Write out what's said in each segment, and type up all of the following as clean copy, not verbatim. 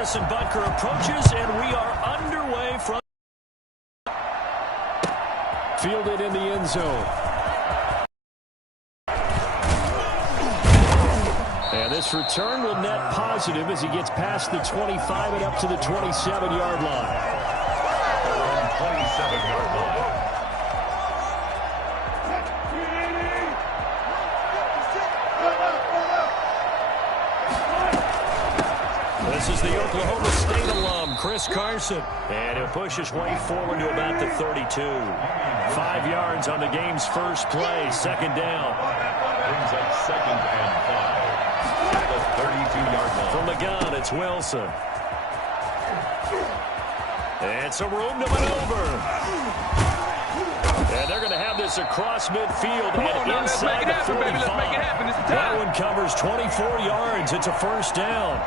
Harrison Butker approaches, and we are underway from fielded in the end zone. And this return will net positive as he gets past the 25 and up to the 27-yard line. 27-yard line. This is the Oklahoma State alum, Chris Carson. And he'll push his way forward to about the 32. 5 yards on the game's first play. Second down. Brings up 2nd and 5. At the 32-yard line. From the gun, it's Wilson. And some room to maneuver. And they're going to have this across midfield and inside the 45. That one covers 24 yards. It's a first down.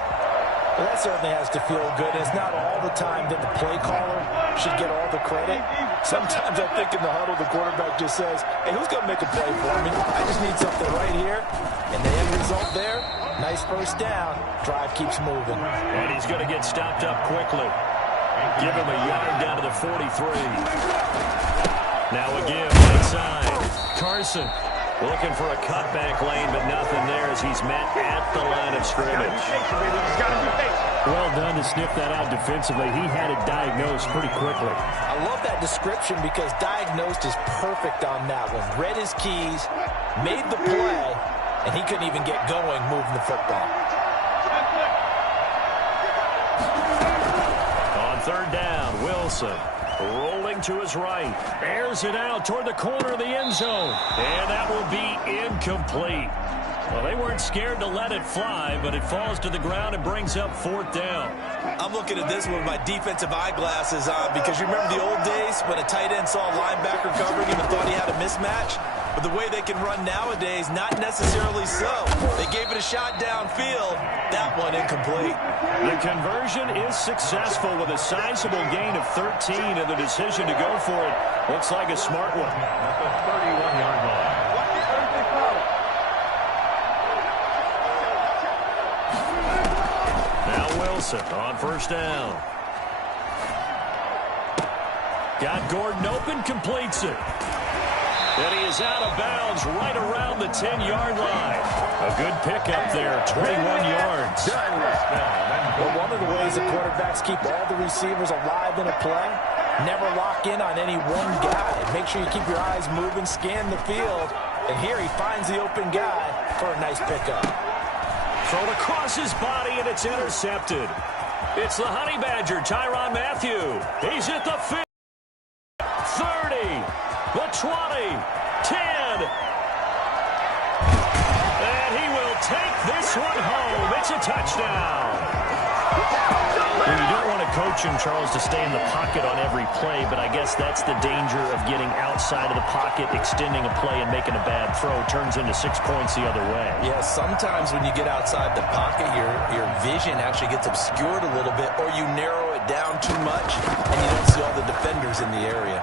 Well, that certainly has to feel good. It's not all the time that the play caller should get all the credit. Sometimes I think in the huddle, the quarterback just says, hey, who's going to make a play for me? I just need something right here. And the end result there, nice first down. Drive keeps moving. And he's going to get stopped up quickly. Give him a yard down to the 43. Now again, right side. Carson looking for a cutback lane, but nothing there as he's met at the line of scrimmage. Well done to sniff that out defensively. He had it diagnosed pretty quickly. I love that description because diagnosed is perfect on that one. Read his keys, made the play, and he couldn't even get going moving the football. On third down, Wilson rolling to his right. Airs it out toward the corner of the end zone. And that will be incomplete. Well, they weren't scared to let it fly, but it falls to the ground and brings up 4th down. I'm looking at this one with my defensive eyeglasses on because you remember the old days when a tight end saw a linebacker covering him and thought he had a mismatch? But the way they can run nowadays, not necessarily so. They gave it a shot downfield. That one incomplete. The conversion is successful with a sizable gain of 13, and the decision to go for it looks like a smart one. At the 31-yard line. Now Wilson on first down. Got Gordon open, completes it. And he is out of bounds right around the 10-yard line. A good pickup there, 21 yards. Well, one of the ways the quarterbacks keep all the receivers alive in a play, never lock in on any one guy. Make sure you keep your eyes moving, scan the field. And here he finds the open guy for a nice pickup. Thrown across his body, and it's intercepted. It's the Honey Badger, Tyrann Mathieu. He's at the 50, 30, the 20, 10. And he will take this one home. It's a touchdown. Well, you don't want to coach him, Charles, to stay in the pocket on every play, but I guess that's the danger of getting outside of the pocket, extending a play, and making a bad throw. Turns into 6 points the other way. Yeah, sometimes when you get outside the pocket, your vision actually gets obscured a little bit, or you narrow it down too much, and you don't see all the defenders in the area.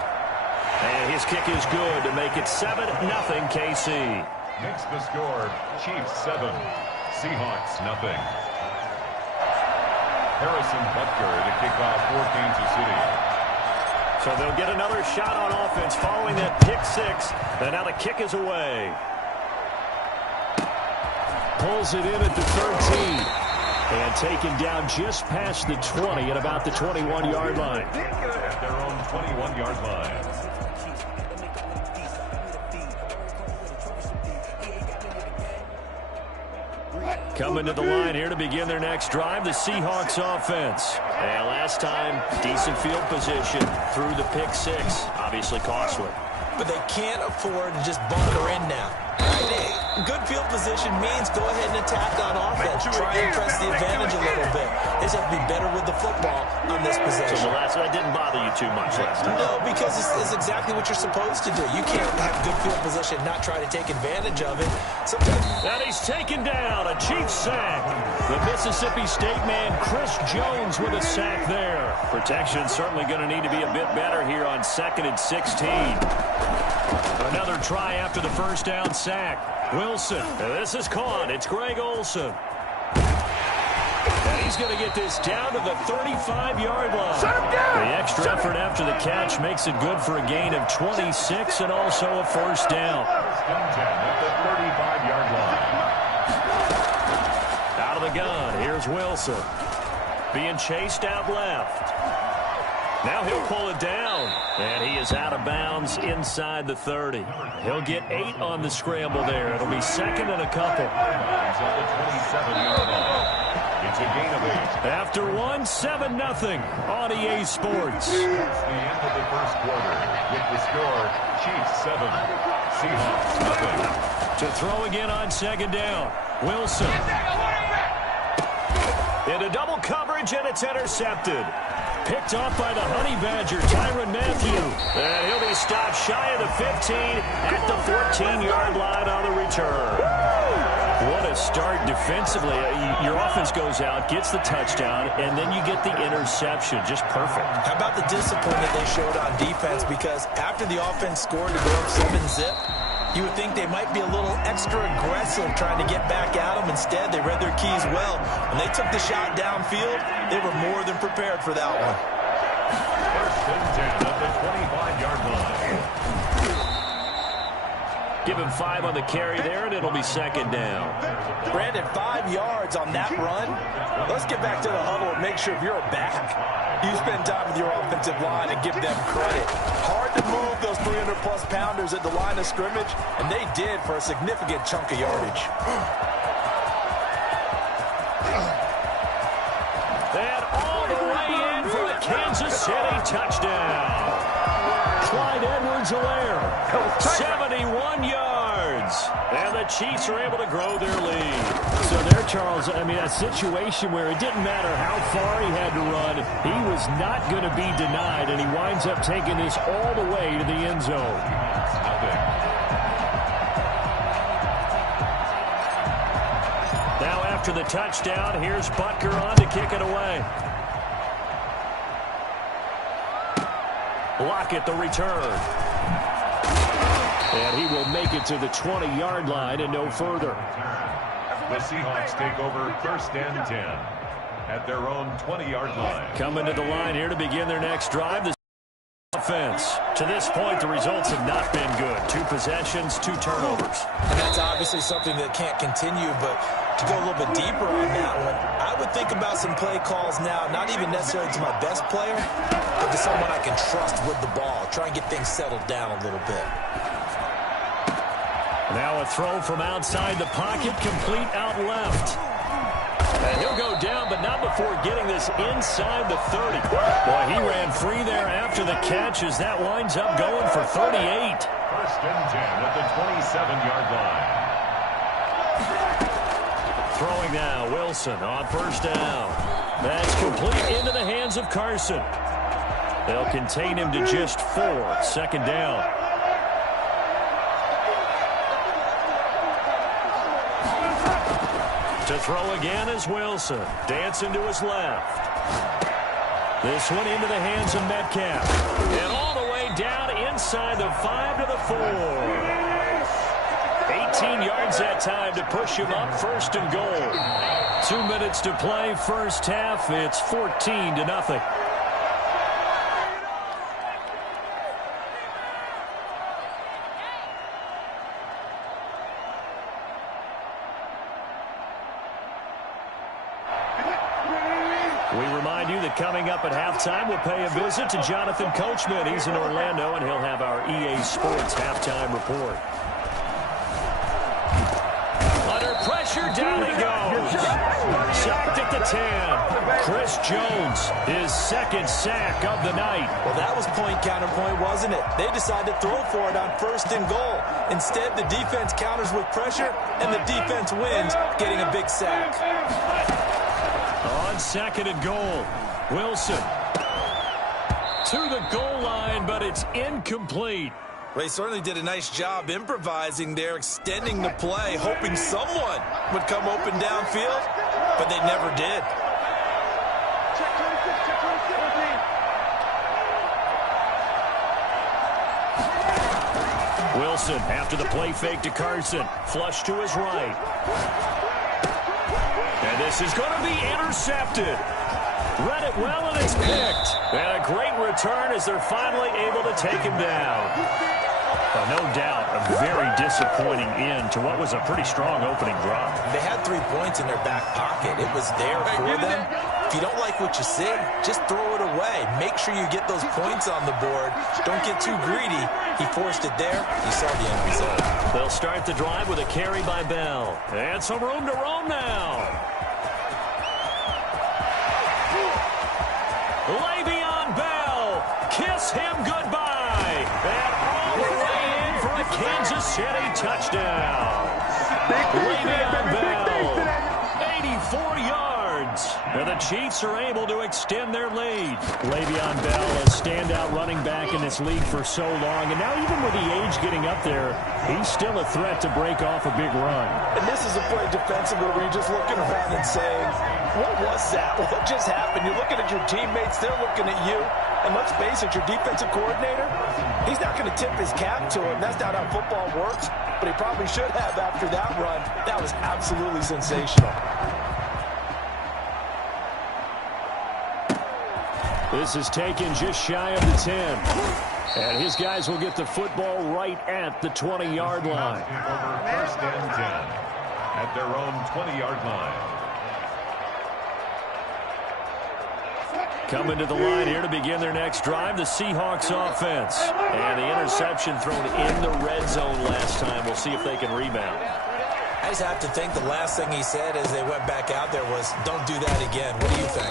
And his kick is good to make it 7-0 KC. Makes the score, Chiefs 7, Seahawks 0. Harrison Butker to kick off for Kansas City. So they'll get another shot on offense following that pick 6. And now the kick is away. Pulls it in at the 13. And taken down just past the 20 at about the 21-yard line. At their own 21-yard line. Coming to the line here to begin their next drive, the Seahawks offense. And last time, decent field position through the pick 6. Obviously costly. But they can't afford to just bunker in now. Good field position means go ahead and attack on offense. Try and press the advantage a little bit. They just have to be better with the football on this possession. So that didn't bother you too much last time. No, because it's exactly what you're supposed to do. You can't have good field position and not try to take advantage of it. Sometimes. And he's taken down, a Chiefs sack. The Mississippi State man, Chris Jones, with a sack there. Protection certainly going to need to be a bit better here on 2nd and 16. Another try after the first down sack. Wilson, this is caught. It's Greg Olsen. And he he's going to get this down to the 35-yard line. The extra effort after the catch makes it good for a gain of 26 and also a first down. First and 10 at the 35-yard line. Out of the gun, here's Wilson. Being chased out left. Now he'll pull it down. And he is out of bounds inside the 30. He'll get 8 on the scramble there. It'll be second and a couple. At the 27-yard line. It's a gain of 8. After 1, 7-0 on EA Sports. It's the end of the first quarter. With the score, Chiefs 7, Seahawks nothing. To throw again on second down. Wilson. Into double coverage, and it's intercepted. Picked off by the Honey Badger, Tyrann Mathieu. And he'll be stopped shy of the 15 at the 14-yard line on the return. What a start defensively. Your offense goes out, gets the touchdown, and then you get the interception. Just perfect. How about the discipline that they showed on defense? Because after the offense scored to go up 7-zip, you would think they might be a little extra aggressive trying to get back at them. Instead, they read their keys well. When they took the shot downfield, they were more than prepared for that one. First and 10 at the 25-yard line. Give him 5 on the carry there, and it'll be second down. Brandon, 5 yards on that run. Let's get back to the huddle and make sure you're back. You spend time with your offensive line and give them credit. Hard to move those 300-plus pounders at the line of scrimmage, and they did for a significant chunk of yardage. And all the way in for a Kansas City touchdown. Clyde Edwards-Helaire, 71 yards. And the Chiefs are able to grow their lead. So there, Charles, I mean, a situation where it didn't matter how far he had to run, he was not going to be denied, and he winds up taking this all the way to the end zone. Now after the touchdown, here's Butker on to kick it away. Lockett the return. And he will make it to the 20-yard line and no further. The Seahawks take over first and 10 at their own 20-yard line. Coming to the line here to begin their next drive. The offense. To this point, the results have not been good. 2 possessions, 2 turnovers. And that's obviously something that can't continue, but to go a little bit deeper on that one, I would think about some play calls now, not even necessarily to my best player, but to someone I can trust with the ball. Try and get things settled down a little bit. Now a throw from outside the pocket, complete out left. And he'll go down, but not before getting this inside the 30. Boy, he ran free there after the catch as that winds up going for 38. First and 10 at the 27-yard line. Throwing now, Wilson on first down. That's complete into the hands of Carson. They'll contain him to just 4. Second down. To throw again is Wilson. Dancing to his left. This one into the hands of Metcalf. And all the way down inside the 5 to the 4. 18 yards that time to push him up first and goal. 2 minutes to play first half. It's 14-0. We remind you that coming up at halftime, we'll pay a visit to Jonathan Coachman. He's in Orlando, and he'll have our EA Sports halftime report. Under pressure, down he goes. Sacked at the 10. Chris Jones, his second sack of the night. Well, that was point counterpoint, wasn't it? They decided to throw for it on first and goal. Instead, the defense counters with pressure, and the defense wins, getting a big sack. On second and goal, Wilson to the goal line, but it's incomplete. They certainly did a nice job improvising there, extending the play, hoping someone would come open downfield, but they never did. Wilson, after the play fake to Carson, flush to his right. And this is going to be intercepted. Read it well, and it's picked. And a great return as they're finally able to take him down. No doubt a very disappointing end to what was a pretty strong opening drive. They had 3 points in their back pocket. It was there for them. If you don't like what you see, just throw it away. Make sure you get those points on the board. Don't get too greedy. He forced it there. You saw the end result. They'll start the drive with a carry by Bell. And some room to roam now. Le'Veon Bell. Kiss him goodbye. And all the way in for a Kansas City touchdown. Le'Veon Bell, 84 yards. And the Chiefs are able to extend their lead. Le'Veon Bell, a standout running back in this league for so long. And now even with the age getting up there, he's still a threat to break off a big run. And this is a play defensively where you're just looking around and saying, what was that? What just happened? You're looking at your teammates. They're looking at you. And let's face it, your defensive coordinator, he's not going to tip his cap to him. That's not how football works. But he probably should have after that run. That was absolutely sensational. This is taken just shy of the 10. And his guys will get the football right at the 20-yard line. First and 10 at their own 20-yard line. Coming to the line here to begin their next drive, the Seahawks offense. And the interception thrown in the red zone last time. We'll see if they can rebound. I just have to think the last thing he said as they went back out there was, don't do that again. What do you think?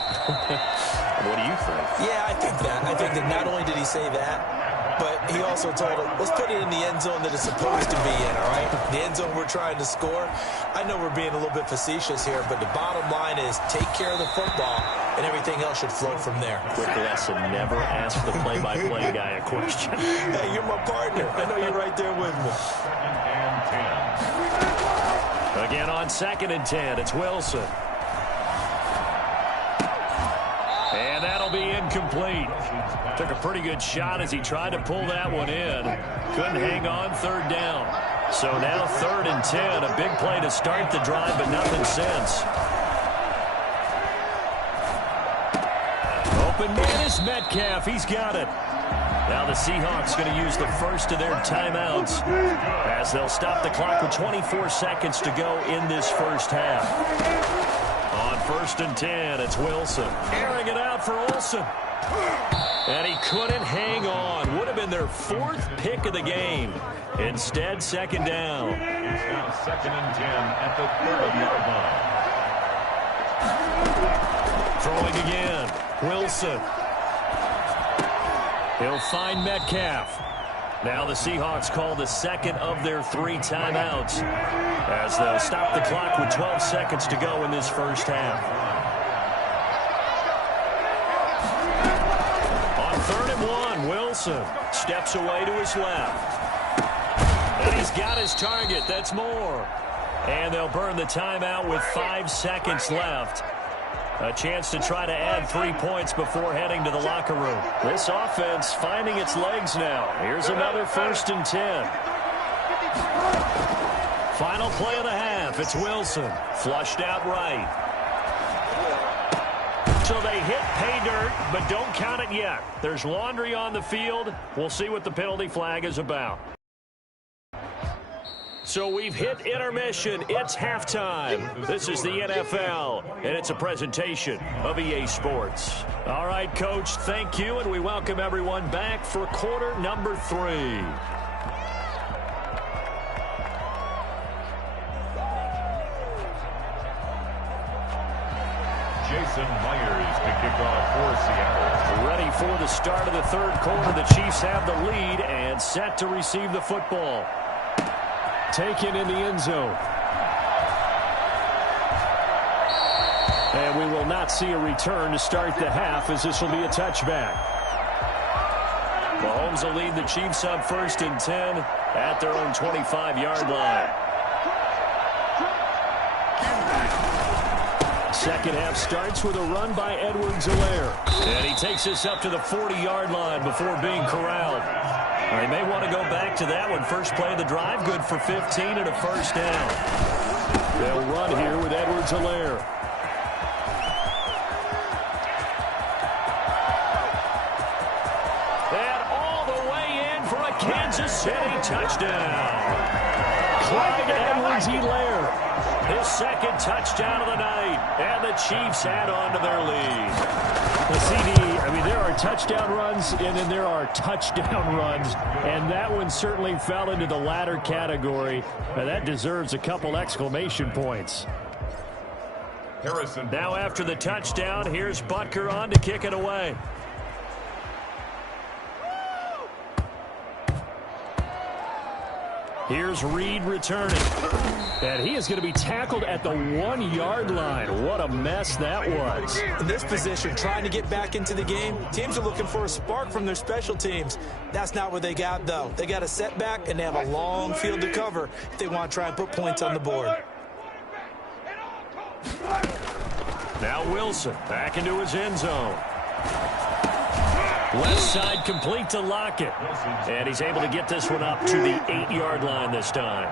What do you think? Yeah, I think that. I think that not only did he say that, but he also told him, let's put it in the end zone that it's supposed to be in, all right? The end zone we're trying to score. I know we're being a little bit facetious here, but the bottom line is take care of the football, and everything else should flow from there. Quick lesson, never ask the play-by-play guy a question. Hey, you're my partner. I know you're right there with me. Again on 2nd and 10, it's Wilson. And that'll be incomplete. Took a pretty good shot as he tried to pull that one in. Couldn't hang on 3rd down. So now 3rd and 10, a big play to start the drive, but nothing since. Open man is Metcalf. He's got it. Now the Seahawks going to use the first of their timeouts as they'll stop the clock with 24 seconds to go in this first half. On 1st and 10, it's Wilson. Airing it out for Olsen. And he couldn't hang on. Would have been their 4th pick of the game. Instead, 2nd down. It's now 2nd and 10 at the 30-yard line. Throwing again. Wilson. He'll find Metcalf. Now the Seahawks call the 2nd of their 3 timeouts as they'll stop the clock with 12 seconds to go in this first half. On 3rd and 1, Wilson steps away to his left. And he's got his target. That's more. And they'll burn the timeout with 5 seconds left. A chance to try to add 3 points before heading to the locker room. This offense finding its legs now. Here's another 1st and 10. Final play of the half. It's Wilson. Flushed out right. So they hit pay dirt, but don't count it yet. There's laundry on the field. We'll see what the penalty flag is about. So we've hit intermission. It's halftime. This is the NFL, and it's a presentation of EA Sports. All right, Coach, thank you, and we welcome everyone back for quarter number 3. Jason Myers to kick off for Seattle. Ready for the start of the 3rd quarter. The Chiefs have the lead and set to receive the football. Taken in the end zone. And we will not see a return to start the half as this will be a touchback. Mahomes will lead the Chiefs up 1st and 10 at their own 25-yard line. Second half starts with a run by Edwards-Helaire. And he takes this up to the 40-yard line before being corralled. They may want to go back to that one. First play of the drive, good for 15 and a 1st down. They'll run here with Edwards-Helaire. Kansas City touchdown. Clyde Edwards-Helaire. His second touchdown of the night, and the Chiefs add on to their lead. The CD, I mean, there are touchdown runs, and then there are touchdown runs, and that one certainly fell into the latter category. That deserves a couple exclamation points. Harrison. Now after the touchdown, here's Butker on to kick it away. Here's Reed returning. And he is going to be tackled at the 1-yard line. What a mess that was. In this position, trying to get back into the game, teams are looking for a spark from their special teams. That's not what they got, though. They got a setback, and they have a long field to cover if they want to try and put points on the board. Now Wilson back into his end zone. Left side complete to Lockett. And he's able to get this one up to the 8-yard line this time.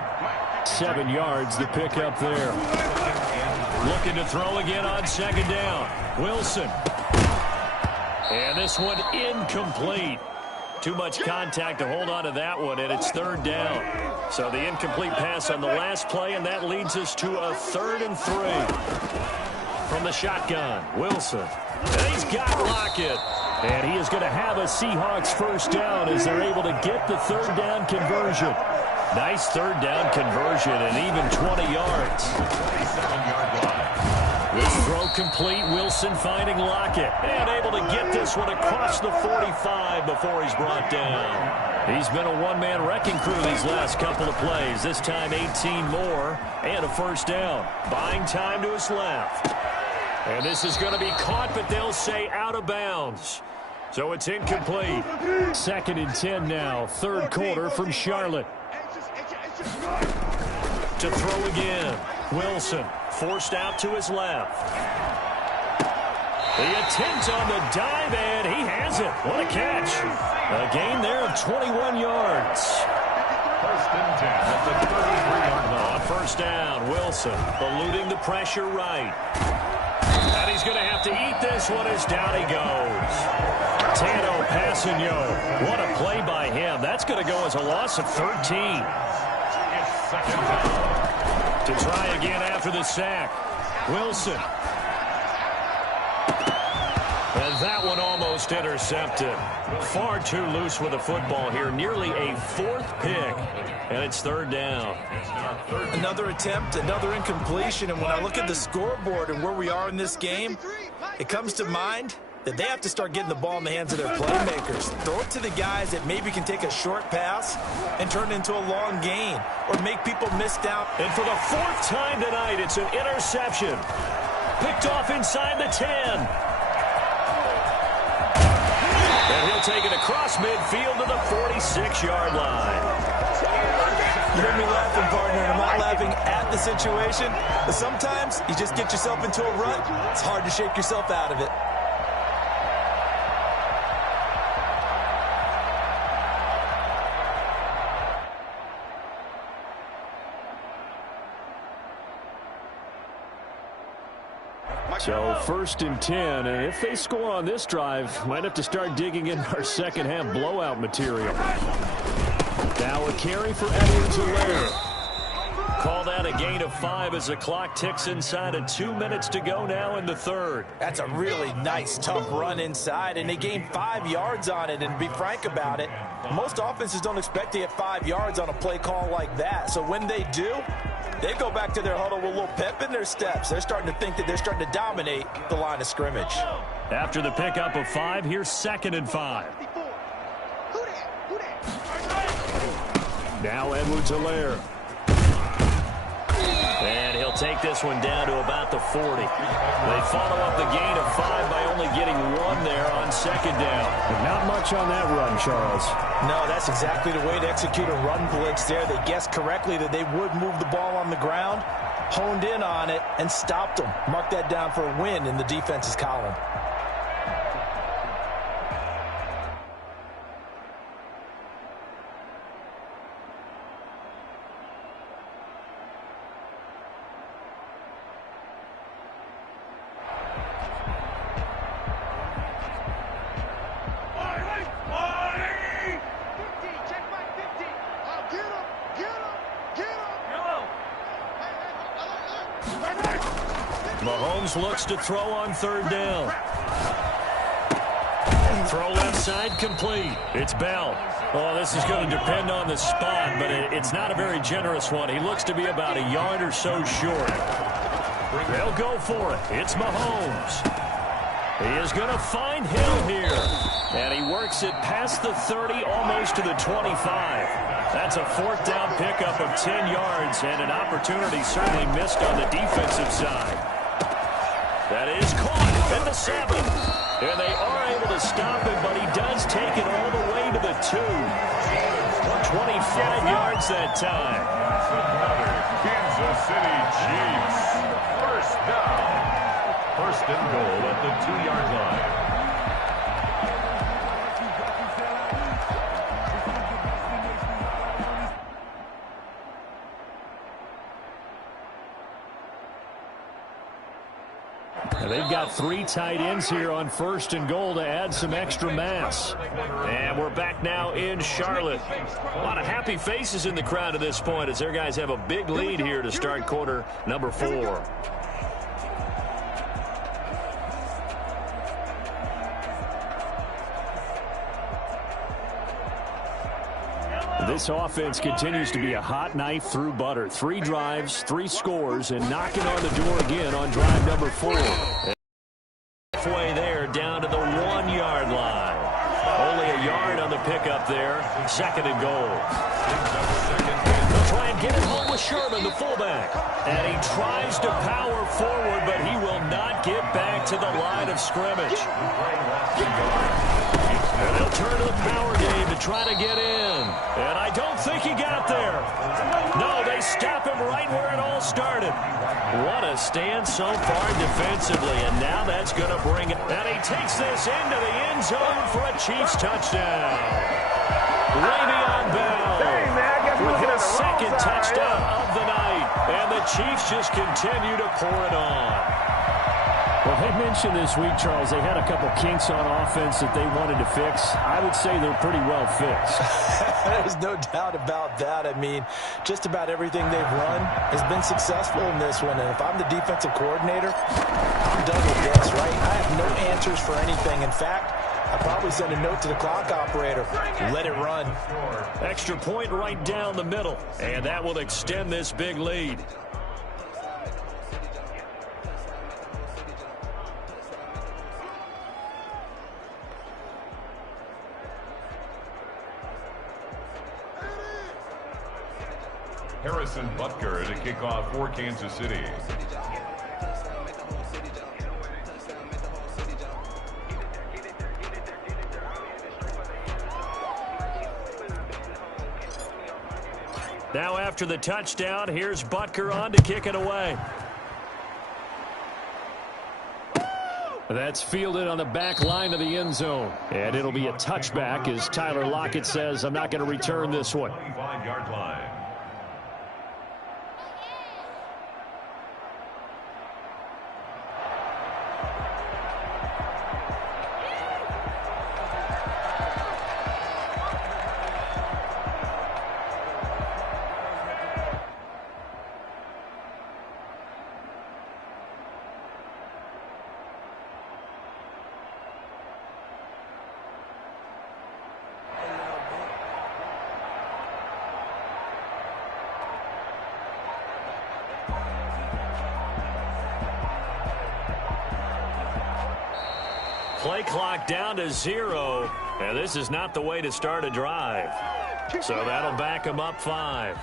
7 yards to pick up there. Looking to throw again on second down. Wilson. And this one incomplete. Too much contact to hold on to that one, and it's third down. So the incomplete pass on the last play, and that leads us to a 3rd and 3. From the shotgun, Wilson. And he's got Lockett. And he is going to have a Seahawks first down as they're able to get the 3rd down conversion. Nice 3rd down conversion and even 20 yards. 37-yard line. This throw complete. Wilson finding Lockett. And able to get this one across the 45 before he's brought down. He's been a one-man wrecking crew these last couple of plays. This time 18 more and a first down. Buying time to his left. And this is going to be caught, but they'll say out of bounds. So it's incomplete. 2nd and 10 now. 3rd quarter from Charlotte. To throw again. Wilson forced out to his left. The attempt on the dive, and he has it. What a catch. A gain there of 21 yards. 1st and 10 at the 33-yard line. On first down, Wilson eluding the pressure right. And he's going to have to eat this one as down he goes. Tano Passanio. What a play by him. That's going to go as a loss of 13. It's 2nd down. To try again after the sack. Wilson. And that one almost intercepted. Far too loose with the football here. Nearly a 4th pick. And it's 3rd down. Another attempt, another incompletion. And when I look at the scoreboard and where we are in this game, it comes to mind that they have to start getting the ball in the hands of their playmakers. Throw it to the guys that maybe can take a short pass and turn it into a long gain or make people miss down. And for the 4th time tonight, it's an interception. Picked off inside the 10. And he'll take it across midfield to the 46-yard line. You hear me laughing, partner, and I'm not laughing at the situation. But sometimes you just get yourself into a rut. It's hard to shake yourself out of it. So 1st and 10, and if they score on this drive, might have to start digging in our second-half blowout material. Now a carry for Edwards-Helaire. Call that a gain of 5 as the clock ticks inside of 2 minutes to go now in the 3rd. That's a really nice, tough run inside, and they gained 5 yards on it. And to be frank about it, most offenses don't expect to get 5 yards on a play call like that. So when they do, they go back to their huddle with a little pep in their steps. They're starting to think that they're starting to dominate the line of scrimmage. After the pickup of 5, here's 2nd and 5. Now Edwards-Helaire. And he'll take this one down to about the 40. They follow up the gain of 5 by only getting 1 there on 2nd down. But not much on that run, Charles. No, that's exactly the way to execute a run blitz there. They guessed correctly that they would move the ball on the ground, honed in on it, and stopped them. Mark that down for a win in the defense's column. Mahomes looks to throw on third down. Throw left side complete. It's Bell. Oh, this is going to depend on the spot, but it's not a very generous one. He looks to be about a yard or so short. They'll go for it. It's Mahomes. He is going to find Hill here. And he works it past the 30, almost to the 25. That's a fourth down pickup of 10 yards, and an opportunity certainly missed on the defensive side. That is caught at the 7. And they are able to stop him, but he does take it all the way to the 2. 25 yards that time. Kansas City Chiefs. First down. First and goal at the 2-yard line. They've got 3 tight ends here on first and goal to add some extra mass. And we're back now in Charlotte. A lot of happy faces in the crowd at this point as their guys have a big lead here to start quarter number 4. This offense continues to be a hot knife through butter. 3 drives, 3 scores, and knocking on the door again on drive number 4. Halfway there, down to the 1-yard line. Only a yard on the pickup there. Second and goal. They'll try and get it home with Sherman, the fullback. And he tries to power forward, but he will not get back to the line of scrimmage. And they'll turn to the power game to try to get in. And I don't think he got there. No, they stop him right where it all started. What a stand so far defensively, and now that's going to bring it. And he takes this into the end zone for a Chiefs touchdown. Le'Veon Bell with his second touchdown of the night. And the Chiefs just continue to pour it on. Well, they mentioned this week, Charles, they had a couple kinks on offense that they wanted to fix. I would say they're pretty well fixed. There's no doubt about that. I mean, just about everything they've run has been successful in this one. And if I'm the defensive coordinator, I'm done with this, right? I have no answers for anything. In fact, I'll probably send a note to the clock operator. Let it run. Extra point right down the middle. And that will extend this big lead. Harrison Butker to kick off for Kansas City. Now after the touchdown, here's Butker on to kick it away. That's fielded on the back line of the end zone. And it'll be a touchback as Tyler Lockett says, I'm not going to return this one. 25-yard line. Play clock down to 0, and this is not the way to start a drive. So that'll back them up 5.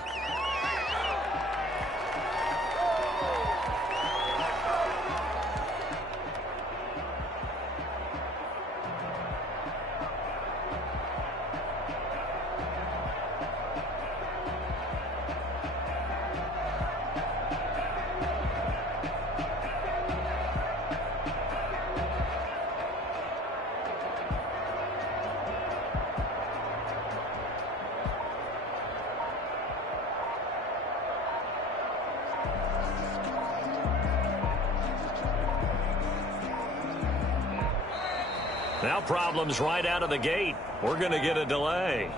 Now problems right out of the gate. We're going to get a delay.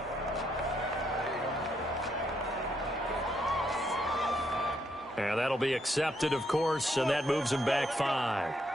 And that'll be accepted, of course, and that moves him back 5.